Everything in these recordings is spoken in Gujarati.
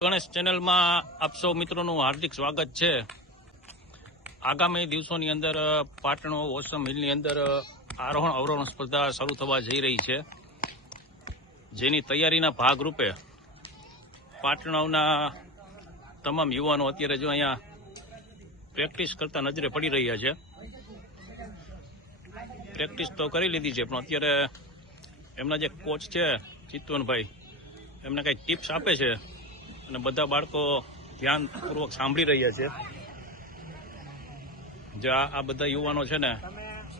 ગણેશ ચેનલમાં આપ સૌ મિત્રોનું હાર્દિક સ્વાગત છે. આગામી દિવસોની અંદર પાટણો, ઓસમ હિલની અંદર આરોહણ અવરોહણ સ્પર્ધા શરૂ થવા જઈ રહી છે. જેની તૈયારીના ભાગરૂપે પાટણના તમામ યુવાનો અત્યારે જો અહીંયા પ્રેક્ટિસ કરતા નજરે પડી રહ્યા છે. પ્રેક્ટિસ તો કરી લીધી છે, પણ અત્યારે એમના જે કોચ છે ચિત્તવનભાઈ એમને કંઈક ટિપ્સ આપે છે? અને બધા બાળકો ધ્યાનપૂર્વક સાંભળી રહ્યા છે. જે આ બધા યુવાનો છે ને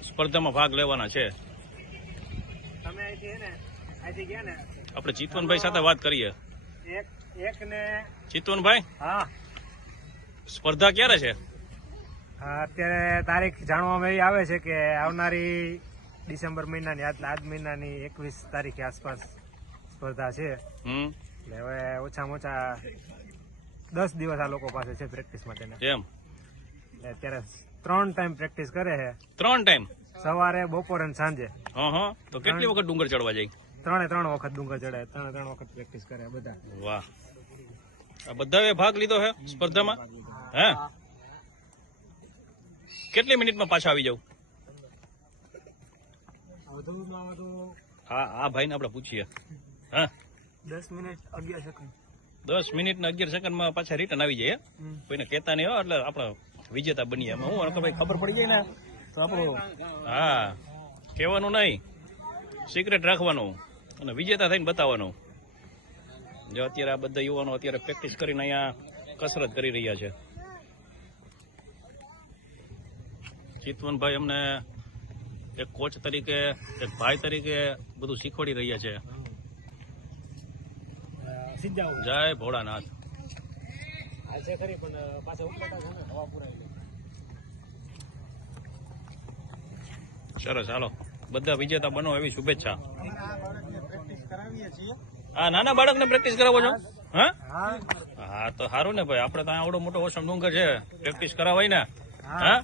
સ્પર્ધામાં ભાગ લેવાના છે. આપણે ચિતવનભાઈ સાથે વાત કરીએ. ચિતવનભાઈ? હા. સ્પર્ધા ક્યારે છે? અત્યારે તારીખ જાણવામાં એવી આવે છે કે આવનારી ડિસેમ્બર મહિનાની આજ મહિનાની એકવીસ તારીખે આસપાસ સ્પર્ધા છે. એટલે હવે ઓછામાં ઓછા દસ દિવસ આ લોકો પાસે છે પ્રેક્ટિસ માટેના. એમ. એટલે અત્યારે ત્રણ ટાઈમ પ્રેક્ટિસ કરે છે. ત્રણ ટાઈમ સવારે બપોરે અને સાંજે. હા હા. તો કેટલી વખત ડુંગર ચડવા જાય? ત્રણે ત્રણ વખત ડુંગર ચડે. ત્રણે ત્રણ વખત પ્રેક્ટિસ કરે બધા. વાહ. આ બધાએ ભાગ લીધો છે સ્પર્ધામાં? હે? કેટલી મિનિટમાં પાછા આવી જાવ? હા હા આ ભાઈને આપણે પૂછીએ. હા. દસ મિનિટ અગિયાર સેકન્ડ દસ મિનિટ ને અગિયાર સેકન્ડમાં પાછા રિટર્ન આવી જાય? કોઈને કહેતા નહીં હો એટલે આપણે વિજેતા બનીએ એમાં. હું ભાઈ ખબર પડી જાય ને? તો આપણું હા કહેવાનું નહીં. સિક્રેટ રાખવાનું અને વિજેતા થઈને બતાવવાનું. જો અત્યારે આ બધા યુવાનો અત્યારે પ્રેક્ટિસ કરીને અહીંયા કસરત કરી રહ્યા છે. ચિતવનભાઈ અમને એક કોચ તરીકે એક ભાઈ તરીકે બધું શીખવાડી રહ્યા છે. જય ભોળાનાથ. આજે ખરી પણ પાછા ઉપલેટા છે ને હવા પુરાય સરસ હાલો. બધા વિજેતા બનો એવી શુભેચ્છા. હા કરાવીએ છીએ. આ નાના બાળકને પ્રેક્ટિસ કરાવો છો? હા. હા? તો સારું ને ભાઈ. આપણે ત્યાં આવડો મોટો ઓસમ ડુંગર છે. પ્રેક્ટિસ કરાવાય ને. હા.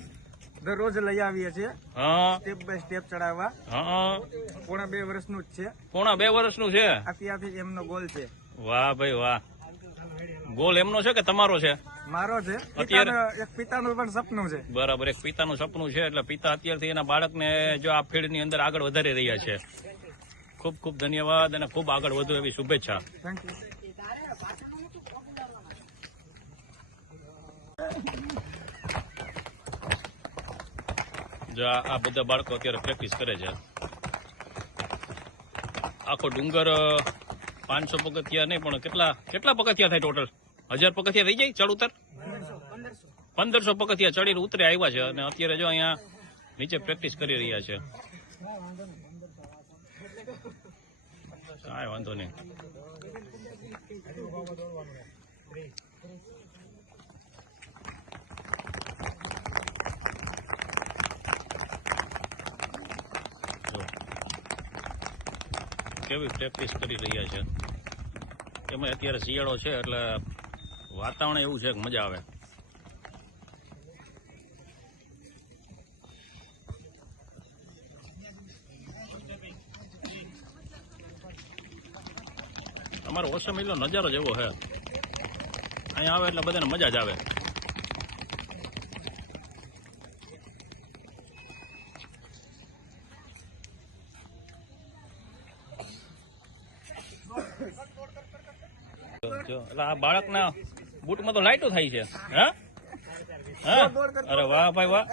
દરરોજ લઈ આવીએ છીએ. હા. સ્ટેપ બાય સ્ટેપ ચડાવવા. હા. પોણા બે વર્ષનું જ છે. પોણા બે વર્ષનું છે. આથી આથી એમનો ગોલ છે. વાહ ભાઈ વાહ. ગોલ એમનો છે કે તમારો છે? મારો છે. અત્યારે- એક પિતાનું પણ સપનું છે. બરાબર એક પિતાનું સપનું છે એટલે પિતા અત્યારથી એના બાળકને જો આ ફિલ્ડની અંદર આગળ વધારી રહ્યા છે. ખૂબ ખૂબ ધન્યવાદ અને ખૂબ આગળ વધુ એવી શુભેચ્છા. થેન્ક યુ જો આ આ બધા બાળકો અત્યારે પ્રેક્ટિસ કરે છે. આખો ડુંગર પાંચસો પગથિયા નહીં, પણ કેટલા કેટલા પગથિયા થાય ટોટલ હજાર પગથિયા થઈ જાય ચડ ઉતર? પંદરસો પગથિયા ચડીને ઉતરે આવ્યા છે અને અત્યારે જો અહીંયા નીચે પ્રેક્ટિસ કરી રહ્યા છે. કાંઈ વાંધો નહીં. કેવી પ્રેક્ટિસ કરી રહ્યા છે? એમાં અત્યારે શિયાળો છે, એટલે વાતાવરણ એવું છે કે મજા આવે. અમારો ઓસમ હિલનો નજારો જ એવો છે. અહીંયા આવે એટલે બધાને મજા જ આવે. જો આ બાળકના બૂટમાં તો લાઈટો થાય છે. હા? હા? અરે વાહ ભાઈ વાહ.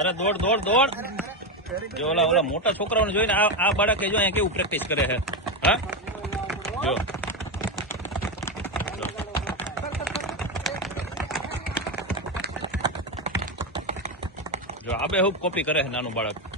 અરે દોડ દોડ દોડ. જો, ઓલા ઓલા મોટા છોકરાઓને જોઈને આ આ બાળકે જો અહીંયા કેવું પ્રેક્ટિસ કરે છે. હા? જો. જો. આબે હું કોપી કરે છે નાનું બાળક.